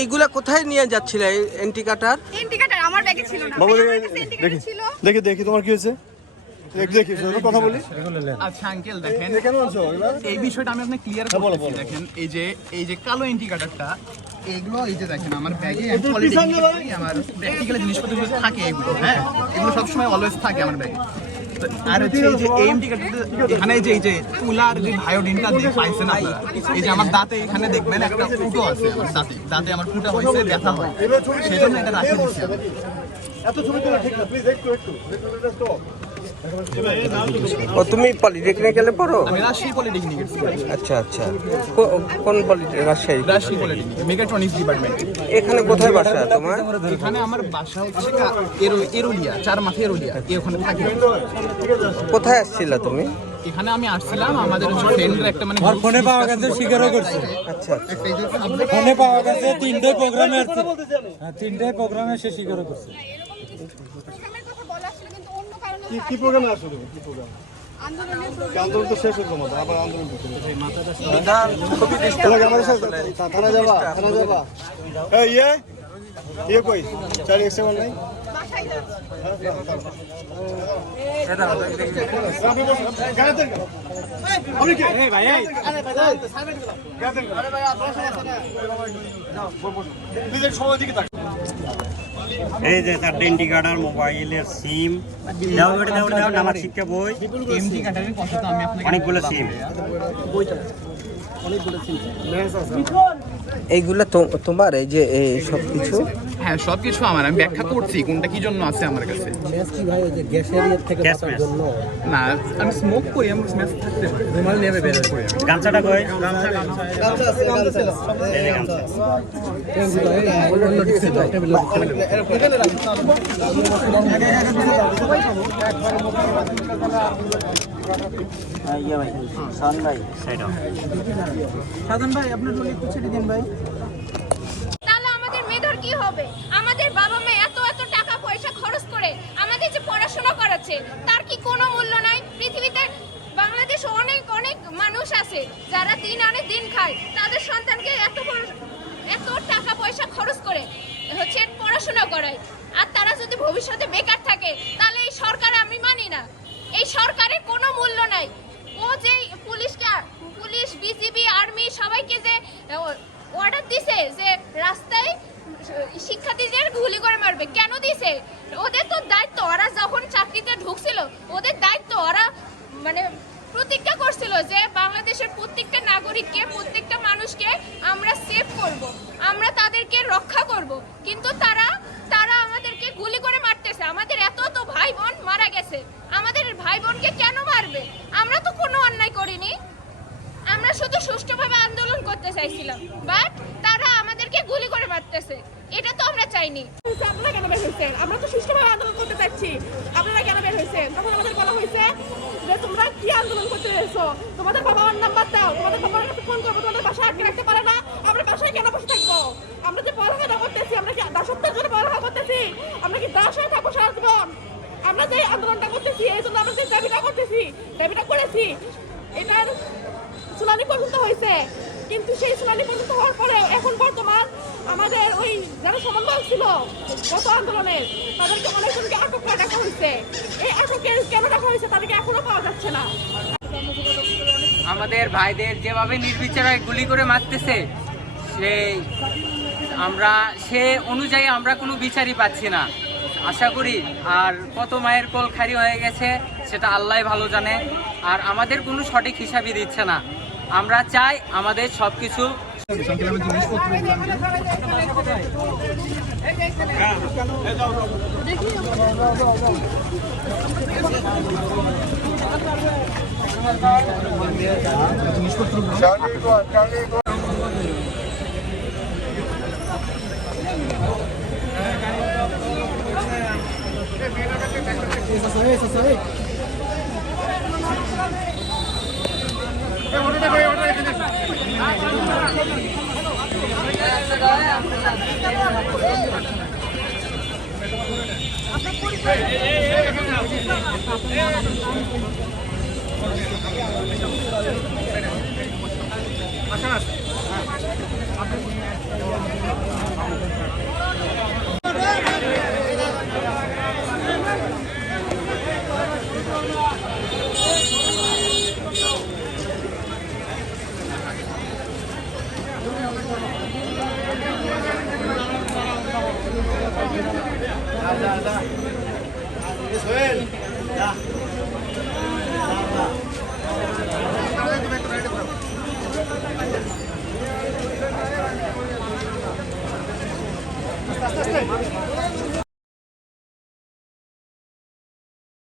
এইগুলা কোথায় নিয়ে যাচ্ছিলে এন্টি কাটার? আমার ব্যাগে ছিল না। দেখি দেখি তোমার কি হয়েছে কথা বলি। আচ্ছা আঙ্কেল দেখেন এই বিষয়টা আমি আপনাকে ক্লিয়ার করতেছি। দেখেন এই যে কালো এন্টি কাটারটা এগুলো এই যে দেখেন আমার ব্যাগে আমার প্র্যাকটিক্যাল জিনিসপত্র থাকে এগুলো, হ্যাঁ এগুলো সবসময় অলওয়েজ থাকে আমার ব্যাগে। আর হচ্ছে এই যে এমটি কাটারটা এখানে এই যে তুলার যে ভায়োডিনটা দিয়ে পাইছেন আপনারা, এই যে আমার দাঁতে এখানে দেখবেন একটা ফুটো আছে, আমার দাঁতে আমার ফুটা হয়েছে, ব্যথা হয়, সেজন্য এটা রাখি দিচ্ছি। এত ছবি তোলা ঠিক না, প্লিজ একটু ও তুমি পলিটেকনিক্যালে পড়ো? আমি রাজশাহী পলিটেকনিকে। আচ্ছা আচ্ছা, কোন polytechnic? Rajshahi polytechnic mechatronics department. এখানে কোথায় বাসা তোমার? এখানে আমার বাসা হচ্ছে এরুলিয়া, চার মাথা এরুলিয়া, ওখানে থাকি। কোথায় আসছিলা তুমি? এখানে আমি আসছিলাম আমাদের ফ্রেন্ডের একটা মানে ফোনে পাওয়া গেছে, স্বীকারও করছে। আচ্ছা ফোনে পাওয়া গেছে তিনটে প্রোগ্রামে সে স্বীকারও করছে। কি প্রোগ্রামে আসো তুমি? কি প্রোগ্রাম? আন্দোলন তো শেষ হলো, আবার আন্দোলন করতে খুবই ডিস্টার্ব। আমাদের সাথে থানা যাবা? এই ইয়ে কই চারি এক্সে বল নাই এই যে তার ডেন্টি কার্ডার, মোবাইলের সিম, নামাজ শিক্ষা বই, অনেকগুলো সিম। এইগুলা তোমার? এই যে সব কিছু? হ্যাঁ সবকিছু আমার, আমি ব্যাখ্যা করছি কোনটা কি জন্য আছে আমার কাছে। না আমি স্মোক করি, আমি স্মেল থাকতে রুমাল নিয়ে বের করি। গামছাটা কই? সাধন ভাই আপনার রোল একটু ছেড়ে দিন ভাই। তাহলে আমাদের মেধার কি হবে? আমাদের বাবা মা এত টাকা পয়সা খরচ করে আমাদের যে পড়াশোনা করাচ্ছে তার কি কোনো মূল্য নাই? পৃথিবীতে বাংলাদেশে অনেক মানুষ আছে যারা দিন আনে দিন খায়, তাদের সন্তানকে এত টাকা পয়সা খরচ করে পড়াশোনা করায়, আর তারা যদি ভবিষ্যতে বেকার থাকে তাহলে এই সরকার আমি মানি না। এই সরকারের কোনো মূল্য নাই। ও যে পুলিশ বিজিবি আর্মি সবাইকে যে অর্ডার দিছে যে রাস্তায় শিক্ষার্থীদের গুলি করে মারবে, কেন দিছে? ওদের তো দায়িত্ব, ওরা যখন চাকরিতে ঢুকছিল ওদের দায়িত্ব, ওরা মানে প্রতিজ্ঞা করছিল যে বাংলাদেশের প্রত্যেকটা নাগরিককে, প্রত্যেকটা মানুষকে আমরা সেভ করব, আমরা তাদেরকে রক্ষা করব, কিন্তু তারা আমাদেরকে গুলি করে মারতেছে। আমাদের এত ভাই বোন মারা গেছে, আমাদের ভাই বোনকে কেন মারবে? আমরা তো কোনো অন্যায় করিনি, আমরা শুধু সুষ্ঠুভাবে আন্দোলন করতে চাইছিলাম, বাট তারা আমাদেরকে গুলি করে মারতেছে। এটা তো আমরা চাইনি। আপনারা কেন বের হয়েছেন? আমরা তো সুষ্ঠুভাবে আন্দোলন করতে চাচ্ছি, আপনারা কেন বের হয়েছেন? তখন আমাদের বলা হয়েছে যে তোমরা কি আন্দোলন করতে এসেছো, তোমাদের বাবা মার নাম্বার দাও, তোমাদের বাবার কাছে ফোন করবো, তোমাদের বাসায় আটকে রাখতে পারে না। আমরা বাসায় কেন বসে থাকবো? আমরা যে পড়ালেখা করতেছি, আমরা কি দাসত্বের জন্য পড়ালেখা করতেছি? আমরা কি দাস হয়ে থাকবো সারা জীবন? আমরা যে আন্দোলনটা করতেছি, এই জন্য আমরা যে দাবিটা করেছি, এটার শুনানি পর্যন্ত হয়েছে, কিন্তু সেই শুনানি পর্যন্ত হওয়ার পরে এখন বর্তমান আমাদের ওই যারা সমন্বয়ক ছিল গত আন্দোলনের, তাদেরকে অনেকজনকে আটক করে রাখা হয়েছে। এই আটকের কেন রাখা হয়েছে তাদেরকে এখনো পাওয়া যাচ্ছে না। আমাদের ভাইদের যেভাবে নির্বিচারে গুলি করে মারতেছে, সে অনুযায়ী আমরা কোনো বিচারই পাচ্ছি না। আশা করি আর কত মায়ের কোল খালি হয়ে গেছে সেটা আল্লাহ ভালো জানে, আর আমাদের কোনো সঠিক হিসাবই দিচ্ছে না। আমরা চাই আমাদের সবকিছু সোহেল